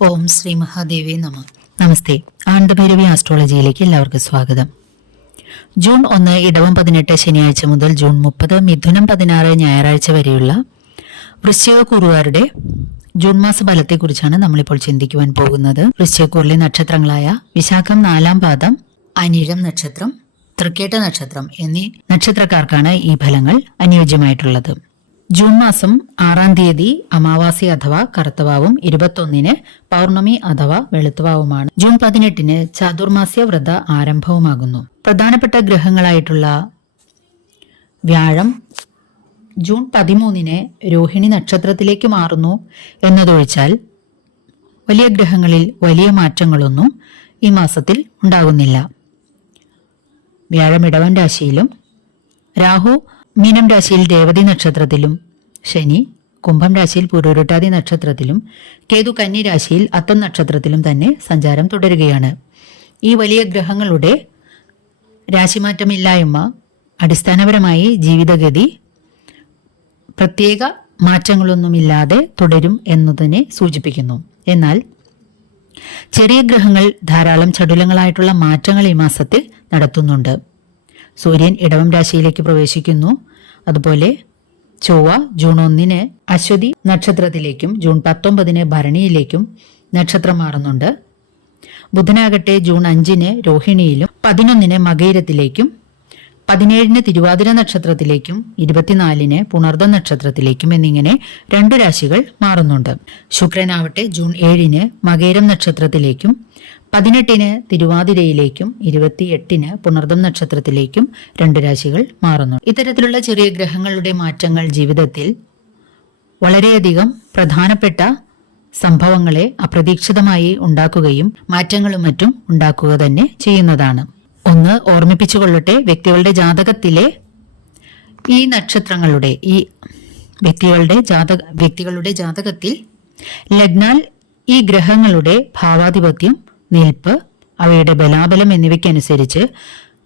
ഓം ശ്രീ മഹാദേവി നമ. നമസ്തേ. ആണ്ടഭൈരവി ആസ്ട്രോളജിയിലേക്ക് എല്ലാവർക്കും സ്വാഗതം. ജൂൺ ഒന്ന് ഇടവം പതിനെട്ട് ശനിയാഴ്ച മുതൽ ജൂൺ മുപ്പത് മിഥുനം പതിനാറ് ഞായറാഴ്ച വരെയുള്ള വൃശ്ചികക്കൂറുകാരുടെ ജൂൺ മാസ ഫലത്തെക്കുറിച്ചാണ് നമ്മളിപ്പോൾ ചിന്തിക്കുവാൻ പോകുന്നത്. വൃശ്ചികക്കൂറിലെ നക്ഷത്രങ്ങളായ വിശാഖം നാലാം പാദം അനിഴം നക്ഷത്രം തൃക്കേട്ട നക്ഷത്രം എന്നീ നക്ഷത്രക്കാർക്കാണ് ഈ ഫലങ്ങൾ അനുയോജ്യമായിട്ടുള്ളത്. ജൂൺ മാസം ആറാം തീയതി അമാവാസി അഥവാ കറുത്തവാവും ഇരുപത്തൊന്നിന് പൗർണമി അഥവാ വെളുത്തവാവുമാണ്. ജൂൺ പതിനെട്ടിന് ചാതുർമാസ്യ വ്രത ആരംഭവുമാകുന്നു. പ്രധാനപ്പെട്ട ഗ്രഹങ്ങളായിട്ടുള്ള വ്യാഴം ജൂൺ പതിമൂന്നിന് രോഹിണി നക്ഷത്രത്തിലേക്ക് മാറുന്നു എന്നതൊഴിച്ചാൽ വലിയ ഗ്രഹങ്ങളിൽ വലിയ മാറ്റങ്ങളൊന്നും ഈ മാസത്തിൽ ഉണ്ടാകുന്നില്ല. വ്യാഴം ഇടവൻ രാശിയിലും രാഹു മീനം രാശിയിൽ ദേവതി നക്ഷത്രത്തിലും ശനി കുംഭം രാശിയിൽ പുരുരുട്ടാതി നക്ഷത്രത്തിലും കേതു കന്നി രാശിയിൽ അത്തം നക്ഷത്രത്തിലും തന്നെ സഞ്ചാരം തുടരുകയാണ്. ഈ വലിയ ഗ്രഹങ്ങളുടെ രാശിമാറ്റമില്ലായ്മ അടിസ്ഥാനപരമായി ജീവിതഗതി പ്രത്യേക മാറ്റങ്ങളൊന്നുമില്ലാതെ തുടരും എന്നതിനെ സൂചിപ്പിക്കുന്നു. എന്നാൽ ചെറിയ ഗ്രഹങ്ങൾ ധാരാളം ചടുലങ്ങളായിട്ടുള്ള മാറ്റങ്ങൾ ഈ മാസത്തിൽ നടത്തുന്നുണ്ട്. സൂര്യൻ ഇടവം രാശിയിലേക്ക് പ്രവേശിക്കുന്നു. അതുപോലെ ചൊവ്വ ജൂൺ ഒന്നിന് അശ്വതി നക്ഷത്രത്തിലേക്കും ജൂൺ പത്തൊമ്പതിന് ഭരണിയിലേക്കും നക്ഷത്രം മാറുന്നുണ്ട്. ബുധനാകട്ടെ ജൂൺ അഞ്ചിന് രോഹിണിയിലും പതിനൊന്നിന് മകയിരത്തിലേക്കും പതിനേഴിന് തിരുവാതിര നക്ഷത്രത്തിലേക്കും ഇരുപത്തിനാലിന് പുണർദ നക്ഷത്രത്തിലേക്കും എന്നിങ്ങനെ രണ്ട് രാശികൾ മാറുന്നുണ്ട്. ശുക്രനാവട്ടെ ജൂൺ ഏഴിന് മകേരം നക്ഷത്രത്തിലേക്കും പതിനെട്ടിന് തിരുവാതിരയിലേക്കും ഇരുപത്തിയെട്ടിന് പുണർദം നക്ഷത്രത്തിലേക്കും രണ്ട് രാശികൾ മാറുന്നു. ഇത്തരത്തിലുള്ള ചെറിയ ഗ്രഹങ്ങളുടെ മാറ്റങ്ങൾ ജീവിതത്തിൽ വളരെയധികം പ്രധാനപ്പെട്ട സംഭവങ്ങളെ അപ്രതീക്ഷിതമായി ഉണ്ടാക്കുകയും മാറ്റങ്ങളും മറ്റും ഉണ്ടാക്കുക തന്നെ ചെയ്യുന്നതാണ്. ഒന്ന് ഓർമ്മിപ്പിച്ചുകൊള്ളട്ടെ വ്യക്തികളുടെ ജാതകത്തിലെ ഈ നക്ഷത്രങ്ങളുടെ ഈ വ്യക്തികളുടെ ജാതക വ്യക്തികളുടെ ജാതകത്തിൽ ലഗ്നാൽ ഈ ഗ്രഹങ്ങളുടെ ഭാവാധിപത്യം നിൽപ്പ് അവയുടെ ബലാബലം എന്നിവയ്ക്കനുസരിച്ച്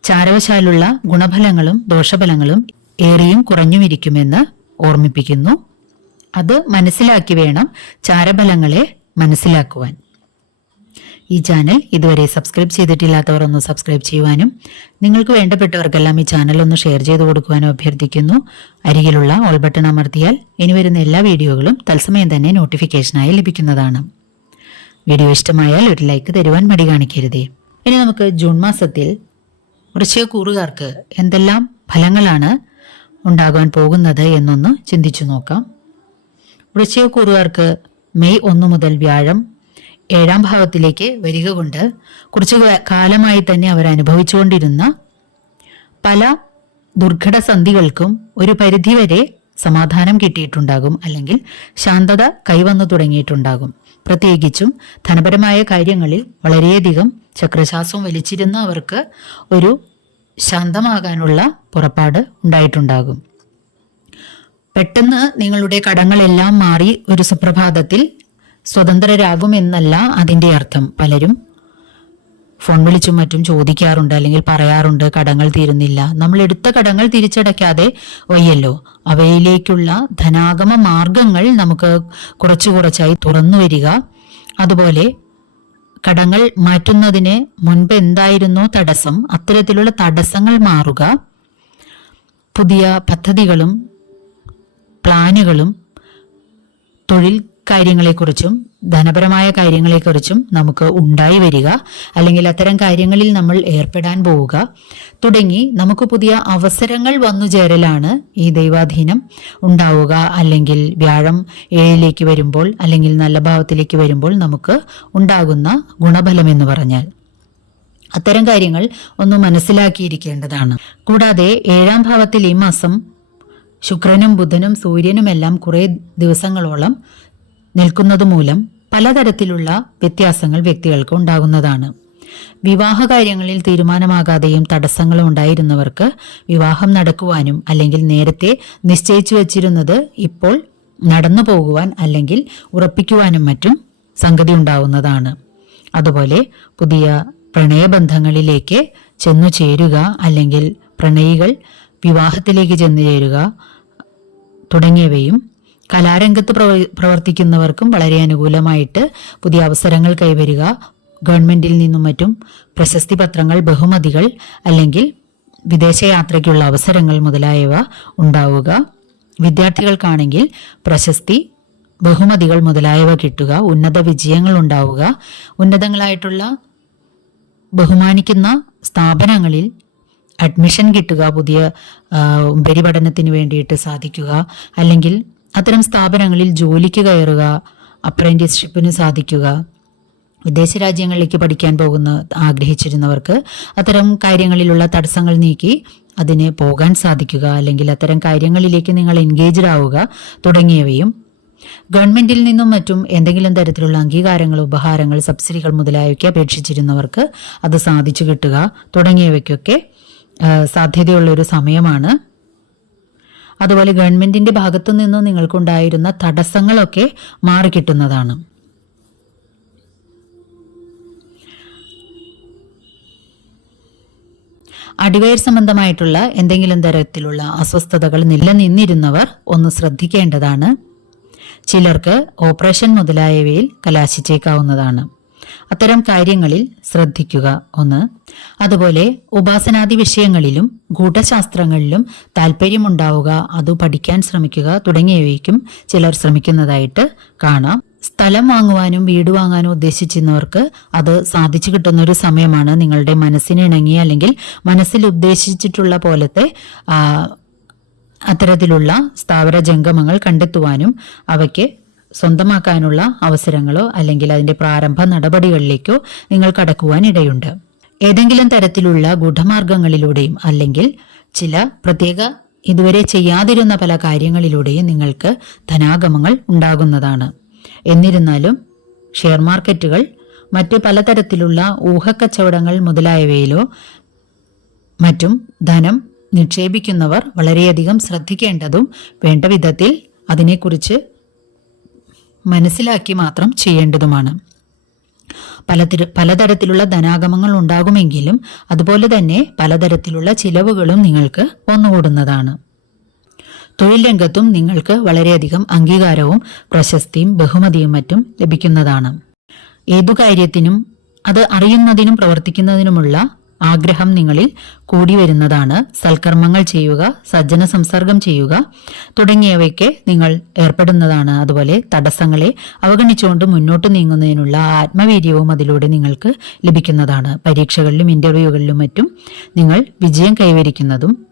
ചാരവശാലുള്ള ഗുണഫലങ്ങളും ദോഷഫലങ്ങളും ഏറിയും കുറഞ്ഞുമിരിക്കുമെന്ന് ഓർമ്മിപ്പിക്കുന്നു. അത് മനസ്സിലാക്കി വേണം ചാരഫലങ്ങളെ മനസ്സിലാക്കുവാൻ. ഈ ചാനൽ ഇതുവരെ സബ്സ്ക്രൈബ് ചെയ്തിട്ടില്ലാത്തവർ ഒന്ന് സബ്സ്ക്രൈബ് ചെയ്യുവാനും നിങ്ങൾക്ക് വേണ്ടപ്പെട്ടവർക്കെല്ലാം ഈ ചാനൽ ഒന്ന് ഷെയർ ചെയ്ത് കൊടുക്കുവാനും അഭ്യർത്ഥിക്കുന്നു. അരികിലുള്ള ഓൾ ബട്ടൺ അമർത്തിയാൽ ഇനി വരുന്ന എല്ലാ വീഡിയോകളും തത്സമയം തന്നെ നോട്ടിഫിക്കേഷനായി ലഭിക്കുന്നതാണ്. വീഡിയോ ഇഷ്ടമായാൽ ഒരു ലൈക്ക് തരുവാൻ മടി കാണിക്കരുതേ. ഇനി നമുക്ക് ജൂൺ മാസത്തിൽ വൃശ്ചികക്കൂറുകാർക്ക് എന്തെല്ലാം ഫലങ്ങളാണ് ഉണ്ടാകാൻ പോകുന്നത് എന്നൊന്ന് ചിന്തിച്ചു നോക്കാം. വൃശ്ചികക്കൂറുകാർക്ക് മെയ് ഒന്ന് മുതൽ വ്യാഴം ഏഴാം ഭാവത്തിലേക്ക് വരിക കൊണ്ട് കുറച്ചു കാലമായി തന്നെ അവർ അനുഭവിച്ചുകൊണ്ടിരുന്ന പല ദുർഘട സന്ധികൾക്കും ഒരു പരിധിവരെ സമാധാനം കിട്ടിയിട്ടുണ്ടാകും അല്ലെങ്കിൽ ശാന്തത കൈവന്നു തുടങ്ങിയിട്ടുണ്ടാകും. പ്രത്യേകിച്ചും ധനപരമായ കാര്യങ്ങളിൽ വളരെയധികം ചക്രശ്വാസം വലിച്ചിരുന്ന അവർക്ക് ഒരു ശാന്തമാകാനുള്ള പുറപ്പാട് ഉണ്ടായിട്ടുണ്ടാകും. പെട്ടെന്ന് നിങ്ങളുടെ കടങ്ങളെല്ലാം മാറി ഒരു സുപ്രഭാതത്തിൽ സ്വതന്ത്രരാകുമെന്നല്ല അതിന്റെ അർത്ഥം. പലരും ഫോൺ വിളിച്ചും മറ്റും ചോദിക്കാറുണ്ട് അല്ലെങ്കിൽ പറയാറുണ്ട് കടങ്ങൾ തീരുന്നില്ല. നമ്മൾ എടുത്ത കടങ്ങൾ തിരിച്ചടയ്ക്കാതെ വയ്യല്ലോ. അവയിലേക്കുള്ള ധനാഗമ മാർഗങ്ങൾ നമുക്ക് കുറച്ചു കുറച്ചായി തുറന്നു വരിക. അതുപോലെ കടങ്ങൾ മാറ്റുന്നതിന് മുൻപ് എന്തായിരുന്നോ തടസ്സം അത്തരത്തിലുള്ള തടസ്സങ്ങൾ മാറുക. പുതിയ പദ്ധതികളും പ്ലാനുകളും തൊഴിൽ കാര്യങ്ങളെക്കുറിച്ചും ധനപരമായ കാര്യങ്ങളെക്കുറിച്ചും നമുക്ക് ഉണ്ടായി വരിക. അല്ലെങ്കിൽ അത്തരം കാര്യങ്ങളിൽ നമ്മൾ ഏർപ്പെടാൻ പോവുക. തുടങ്ങി നമുക്ക് പുതിയ അവസരങ്ങൾ വന്നു ചേരലാണ് ഈ ദൈവാധീനം ഉണ്ടാവുക. അല്ലെങ്കിൽ വ്യാഴം ഏഴിലേക്ക് വരുമ്പോൾ അല്ലെങ്കിൽ നല്ല ഭാവത്തിലേക്ക് വരുമ്പോൾ നമുക്ക് ഉണ്ടാകുന്ന ഗുണഫലം എന്ന് പറഞ്ഞാൽ അത്തരം കാര്യങ്ങൾ ഒന്ന് മനസ്സിലാക്കിയിരിക്കേണ്ടതാണ്. കൂടാതെ ഏഴാം ഭാവത്തിൽ ഈ മാസം ശുക്രനും ബുധനും സൂര്യനുമെല്ലാം കുറേ ദിവസങ്ങളോളം നിൽക്കുന്നത് മൂലം പലതരത്തിലുള്ള വ്യത്യാസങ്ങൾ വ്യക്തികൾക്ക് ഉണ്ടാകുന്നതാണ്. വിവാഹ കാര്യങ്ങളിൽ തീരുമാനമാകാതെയും തടസ്സങ്ങളും ഉണ്ടായിരുന്നവർക്ക് വിവാഹം നടക്കുവാനും അല്ലെങ്കിൽ നേരത്തെ നിശ്ചയിച്ചു വച്ചിരുന്നത് ഇപ്പോൾ നടന്നു പോകുവാൻ അല്ലെങ്കിൽ ഉറപ്പിക്കുവാനും മറ്റും സംഗതി ഉണ്ടാവുന്നതാണ്. അതുപോലെ പുതിയ പ്രണയബന്ധങ്ങളിലേക്ക് ചെന്നു ചേരുക അല്ലെങ്കിൽ പ്രണയികൾ വിവാഹത്തിലേക്ക് ചെന്നു ചേരുക തുടങ്ങിയവയും കലാരംഗത്ത് പ്രവർത്തിക്കുന്നവർക്കും വളരെ അനുകൂലമായിട്ട് പുതിയ അവസരങ്ങൾ കൈവരിക. ഗവൺമെന്റിൽ നിന്നും മറ്റും പ്രശസ്തി പത്രങ്ങൾ ബഹുമതികൾ അല്ലെങ്കിൽ വിദേശയാത്രയ്ക്കുള്ള അവസരങ്ങൾ മുതലായവ ഉണ്ടാവുക. വിദ്യാർത്ഥികൾക്കാണെങ്കിൽ പ്രശസ്തി ബഹുമതികൾ മുതലായവ കിട്ടുക. ഉന്നത വിജയങ്ങൾ ഉണ്ടാവുക. ഉന്നതങ്ങളായിട്ടുള്ള ബഹുമാനിക്കുന്ന സ്ഥാപനങ്ങളിൽ അഡ്മിഷൻ കിട്ടുക. പുതിയ ഉപരിപഠനത്തിന് വേണ്ടിയിട്ട് സാധിക്കുക. അല്ലെങ്കിൽ അത്തരം സ്ഥാപനങ്ങളിൽ ജോലിക്ക് കയറുക അപ്രന്റീസ്ഷിപ്പിന് സാധിക്കുക വിദേശ രാജ്യങ്ങളിലേക്ക് പഠിക്കാൻ പോകുന്ന ആഗ്രഹിച്ചിരുന്നവർക്ക് അത്തരം കാര്യങ്ങളിലുള്ള തടസ്സങ്ങൾ നീക്കി അതിന് പോകാൻ സാധിക്കുക അല്ലെങ്കിൽ അത്തരം കാര്യങ്ങളിലേക്ക് നിങ്ങൾ എൻഗേജ്ഡ് ആവുക തുടങ്ങിയവയും ഗവൺമെന്റിൽ നിന്നും മറ്റും എന്തെങ്കിലും തരത്തിലുള്ള അംഗീകാരങ്ങൾ ഉപഹാരങ്ങൾ സബ്സിഡികൾ മുതലായവയ്ക്ക് അപേക്ഷിച്ചിരുന്നവർക്ക് അത് സാധിച്ചു കിട്ടുക തുടങ്ങിയവയ്ക്കൊക്കെ സാധ്യതയുള്ള ഒരു സമയമാണ് അതുപോലെ ഗവൺമെന്റിന്റെ ഭാഗത്തു നിന്നും നിങ്ങൾക്കുണ്ടായിരുന്ന തടസ്സങ്ങളൊക്കെ മാറിക്കിട്ടുന്നതാണ്. അടിവയർ സംബന്ധമായിട്ടുള്ള എന്തെങ്കിലും തരത്തിലുള്ള അസ്വസ്ഥതകൾ നിലനിന്നിരുന്നവർ ഒന്ന് ശ്രദ്ധിക്കേണ്ടതാണ്. ചിലർക്ക് ഓപ്പറേഷൻ മുതലായവയിൽ കലാശിച്ചേക്കാവുന്നതാണ്. അത്തരം കാര്യങ്ങളിൽ ശ്രദ്ധിക്കുക. ഒന്ന് അതുപോലെ ഉപാസനാദി വിഷയങ്ങളിലും ഗൂഢശാസ്ത്രങ്ങളിലും താല്പര്യമുണ്ടാവുക അത് പഠിക്കാൻ ശ്രമിക്കുക തുടങ്ങിയവയ്ക്കും ചിലർ ശ്രമിക്കുന്നതായിട്ട് കാണാം. സ്ഥലം വാങ്ങുവാനും വീട് വാങ്ങാനും ഉദ്ദേശിച്ചിരുന്നവർക്ക് അത് സാധിച്ചു കിട്ടുന്ന ഒരു സമയമാണ് നിങ്ങളുടെ മനസ്സിനിണങ്ങി അല്ലെങ്കിൽ മനസ്സിൽ ഉദ്ദേശിച്ചിട്ടുള്ള പോലത്തെ അത്തരത്തിലുള്ള സ്ഥാവര ജംഗമങ്ങൾ കണ്ടെത്തുവാനും അവയ്ക്ക് സ്വന്തമാക്കാനുള്ള അവസരങ്ങളോ അല്ലെങ്കിൽ അതിന്റെ പ്രാരംഭ നടപടികളിലേക്കോ നിങ്ങൾ കടക്കുവാൻ ഇടയുണ്ട്. ഏതെങ്കിലും തരത്തിലുള്ള ഗൂഢമാർഗങ്ങളിലൂടെയും അല്ലെങ്കിൽ ചില പ്രത്യേക ഇതുവരെ ചെയ്യാതിരുന്ന പല കാര്യങ്ങളിലൂടെയും നിങ്ങൾക്ക് ധനാഗമങ്ങൾ ഉണ്ടാകുന്നതാണ്. എന്നിരുന്നാലും ഷെയർ മാർക്കറ്റുകൾ മറ്റ് പലതരത്തിലുള്ള ഊഹക്കച്ചവടങ്ങൾ മുതലായവയിലോ മറ്റും ധനം നിക്ഷേപിക്കുന്നവർ വളരെയധികം ശ്രദ്ധിക്കേണ്ടതും വേണ്ട വിധത്തിൽ അതിനെക്കുറിച്ച് മനസ്സിലാക്കി മാത്രം ചെയ്യേണ്ടതുമാണ്. പലതിര പലതരത്തിലുള്ള ധനാഗമങ്ങൾ ഉണ്ടാകുമെങ്കിലും അതുപോലെ തന്നെ പലതരത്തിലുള്ള ചിലവുകളും നിങ്ങൾക്ക് വന്നുകൂടുന്നതാണ്. തൊഴിൽ രംഗത്തും നിങ്ങൾക്ക് വളരെയധികം അംഗീകാരവും പ്രശസ്തിയും ബഹുമതിയും മറ്റും ലഭിക്കുന്നതാണ്. ഏതു കാര്യത്തിനും അത് അറിയുന്നതിനും പ്രവർത്തിക്കുന്നതിനുമുള്ള ആഗ്രഹം നിങ്ങളിൽ കൂടി വരുന്നതാണ് സൽക്കർമ്മങ്ങൾ ചെയ്യുക സജ്ജന സംസർഗം ചെയ്യുക തുടങ്ങിയവയ്ക്ക് നിങ്ങൾ ഏർപ്പെടുന്നതാണ്. അതുപോലെ തടസ്സങ്ങളെ അവഗണിച്ചുകൊണ്ട് മുന്നോട്ട് നീങ്ങുന്നതിനുള്ള ആത്മവീര്യവും അതിലൂടെ നിങ്ങൾക്ക് ലഭിക്കുന്നതാണ്. പരീക്ഷകളിലും ഇന്റർവ്യൂകളിലും മറ്റും നിങ്ങൾ വിജയം കൈവരിക്കുന്നതും.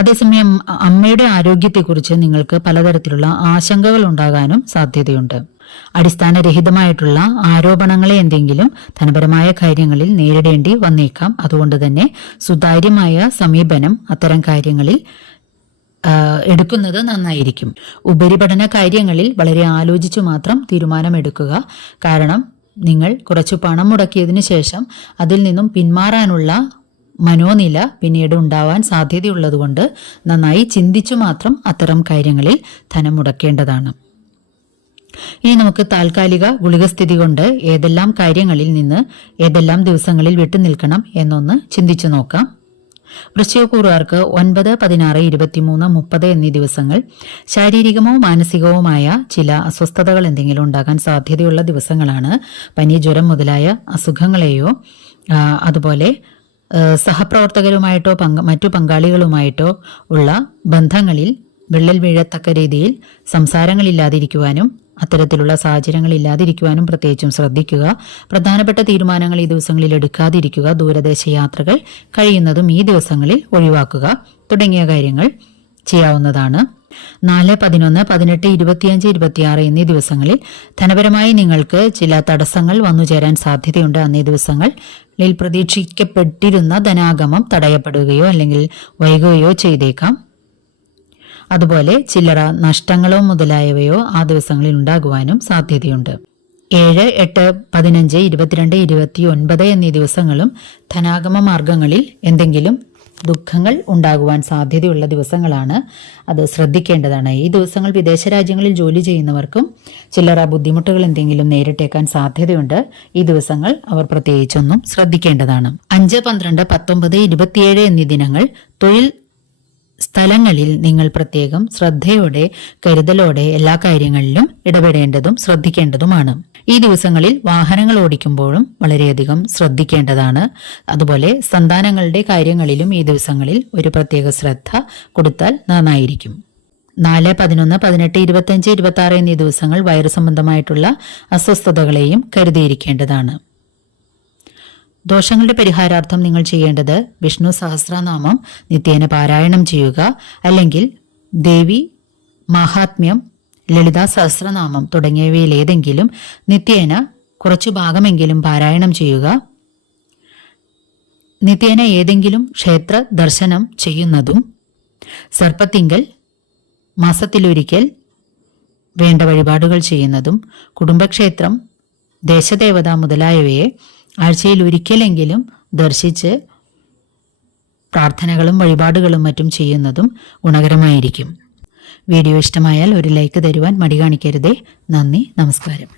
അതേസമയം അമ്മയുടെ ആരോഗ്യത്തെക്കുറിച്ച് നിങ്ങൾക്ക് പലതരത്തിലുള്ള ആശങ്കകൾ ഉണ്ടാകാനും സാധ്യതയുണ്ട്. അടിസ്ഥാനരഹിതമായിട്ടുള്ള ആരോപണങ്ങളെ എന്തെങ്കിലും ധനപരമായ കാര്യങ്ങളിൽ നേരിടേണ്ടി വന്നേക്കാം. അതുകൊണ്ട് തന്നെ സുതാര്യമായ സമീപനം അത്തരം കാര്യങ്ങളിൽ എടുക്കുന്നത് നന്നായിരിക്കും. ഉപരിപഠന കാര്യങ്ങളിൽ വളരെ ആലോചിച്ചു മാത്രം തീരുമാനമെടുക്കുക. കാരണം നിങ്ങൾ കുറച്ച് പണം മുടക്കിയതിനു ശേഷം അതിൽ നിന്നും പിന്മാറാനുള്ള മനോനില പിന്നീട് ഉണ്ടാവാൻ സാധ്യതയുള്ളതുകൊണ്ട് നന്നായി ചിന്തിച്ചു മാത്രം അത്തരം കാര്യങ്ങളിൽ ധനം മുടക്കേണ്ടതാണ്. ഇനി നമുക്ക് താൽക്കാലിക ഗുളികസ്ഥിതി കൊണ്ട് ഏതെല്ലാം കാര്യങ്ങളിൽ നിന്ന് ഏതെല്ലാം ദിവസങ്ങളിൽ വിട്ടുനിൽക്കണം എന്നൊന്ന് ചിന്തിച്ചു നോക്കാം. വൃശ്ചികക്കൂറുകാർക്ക് ഒൻപത് പതിനാറ് ഇരുപത്തിമൂന്ന് മുപ്പത് എന്നീ ദിവസങ്ങൾ ശാരീരികമോ മാനസികവുമായ ചില അസ്വസ്ഥതകൾ എന്തെങ്കിലും ഉണ്ടാകാൻ സാധ്യതയുള്ള ദിവസങ്ങളാണ്. പനി ജ്വരം മുതലായ അസുഖങ്ങളെയോ അതുപോലെ സഹപ്രവർത്തകരുമായിട്ടോ പങ്ക മറ്റു പങ്കാളികളുമായിട്ടോ ഉള്ള ബന്ധങ്ങളിൽ വിള്ളൽ വീഴത്തക്ക രീതിയിൽ സംസാരങ്ങളില്ലാതിരിക്കുവാനും അത്തരത്തിലുള്ള സാഹചര്യങ്ങൾ ഇല്ലാതിരിക്കുവാനും പ്രത്യേകിച്ചും ശ്രദ്ധിക്കുക. പ്രധാനപ്പെട്ട തീരുമാനങ്ങൾ ഈ ദിവസങ്ങളിൽ എടുക്കാതിരിക്കുക. ദൂരദേശ യാത്രകൾ കഴിയുന്നതും ഈ ദിവസങ്ങളിൽ ഒഴിവാക്കുക. തുടങ്ങിയ കാര്യങ്ങൾ ചെയ്യാവുന്നതാണ്. നാല് പതിനൊന്ന് പതിനെട്ട് ഇരുപത്തിയഞ്ച് ഇരുപത്തിയാറ് എന്നീ ദിവസങ്ങളിൽ ധനപരമായി നിങ്ങൾക്ക് ചില തടസ്സങ്ങൾ വന്നുചേരാൻ സാധ്യതയുണ്ട്. അന്നേ ദിവസങ്ങളിൽ പ്രതീക്ഷിക്കപ്പെട്ടിരുന്ന ധനാഗമം തടയപ്പെടുകയോ അല്ലെങ്കിൽ വൈകുകയോ ചെയ്തേക്കാം. അതുപോലെ ചില്ലറ നഷ്ടങ്ങളോ മുതലായവയോ ആ ദിവസങ്ങളിൽ ഉണ്ടാകുവാനും സാധ്യതയുണ്ട്. ഏഴ് എട്ട് പതിനഞ്ച് ഇരുപത്തിരണ്ട് ഇരുപത്തി ഒൻപത് എന്നീ ദിവസങ്ങളും ധനാഗമ മാർഗങ്ങളിൽ എന്തെങ്കിലും ദുഃഖങ്ങൾ ഉണ്ടാകുവാൻ സാധ്യതയുള്ള ദിവസങ്ങളാണ്. അത് ശ്രദ്ധിക്കേണ്ടതാണ്. ഈ ദിവസങ്ങൾ വിദേശ രാജ്യങ്ങളിൽ ജോലി ചെയ്യുന്നവർക്കും ചില്ലറ ബുദ്ധിമുട്ടുകൾ എന്തെങ്കിലും നേരിട്ടേക്കാൻ സാധ്യതയുണ്ട്. ഈ ദിവസങ്ങൾ അവർ പ്രത്യേകിച്ചൊന്നും ശ്രദ്ധിക്കേണ്ടതാണ്. അഞ്ച് പന്ത്രണ്ട് പത്തൊമ്പത് ഇരുപത്തിയേഴ് എന്നീ ദിനങ്ങൾ തൊഴിൽ സ്ഥലങ്ങളിൽ നിങ്ങൾ പ്രത്യേകം ശ്രദ്ധയോടെ കരുതലോടെ എല്ലാ കാര്യങ്ങളിലും ഇടപെടേണ്ടതും ശ്രദ്ധിക്കേണ്ടതുമാണ്. ഈ ദിവസങ്ങളിൽ വാഹനങ്ങൾ ഓടിക്കുമ്പോഴും വളരെയധികം ശ്രദ്ധിക്കേണ്ടതാണ്. അതുപോലെ സന്താനങ്ങളുടെ കാര്യങ്ങളിലും ഈ ദിവസങ്ങളിൽ ഒരു പ്രത്യേക ശ്രദ്ധ കൊടുത്താൽ നന്നായിരിക്കും. നാല് പതിനൊന്ന് പതിനെട്ട് ഇരുപത്തഞ്ച് ഇരുപത്തി ആറ് എന്നീ ദിവസങ്ങൾ വയറു സംബന്ധമായിട്ടുള്ള അസ്വസ്ഥതകളെയും കരുതിയിരിക്കേണ്ടതാണ്. ദോഷങ്ങളുടെ പരിഹാരാർത്ഥം നിങ്ങൾ ചെയ്യേണ്ടത് വിഷ്ണു സഹസ്രനാമം നിത്യേന പാരായണം ചെയ്യുക അല്ലെങ്കിൽ ദേവി മഹാത്മ്യം ലളിതാ സഹസ്രനാമം തുടങ്ങിയവയിൽ ഏതെങ്കിലും നിത്യേന കുറച്ചു ഭാഗമെങ്കിലും പാരായണം ചെയ്യുക. നിത്യേന ഏതെങ്കിലും ക്ഷേത്ര ദർശനം ചെയ്യുന്നതും സർപ്പത്തിങ്കൽ മാസത്തിലൊരിക്കൽ വേണ്ട വഴിപാടുകൾ ചെയ്യുന്നതും കുടുംബക്ഷേത്രം ദേശദേവത മുതലായവയെ ആഴ്ചയിൽ ഒരിക്കലെങ്കിലും ദർശിച്ച് പ്രാർത്ഥനകളും വഴിപാടുകളും മറ്റും ചെയ്യുന്നതും ഗുണകരമായിരിക്കും. വീഡിയോ ഇഷ്ടമായാൽ ഒരു ലൈക്ക് തരുവാൻ മടി കാണിക്കരുതേ. നന്ദി നമസ്കാരം.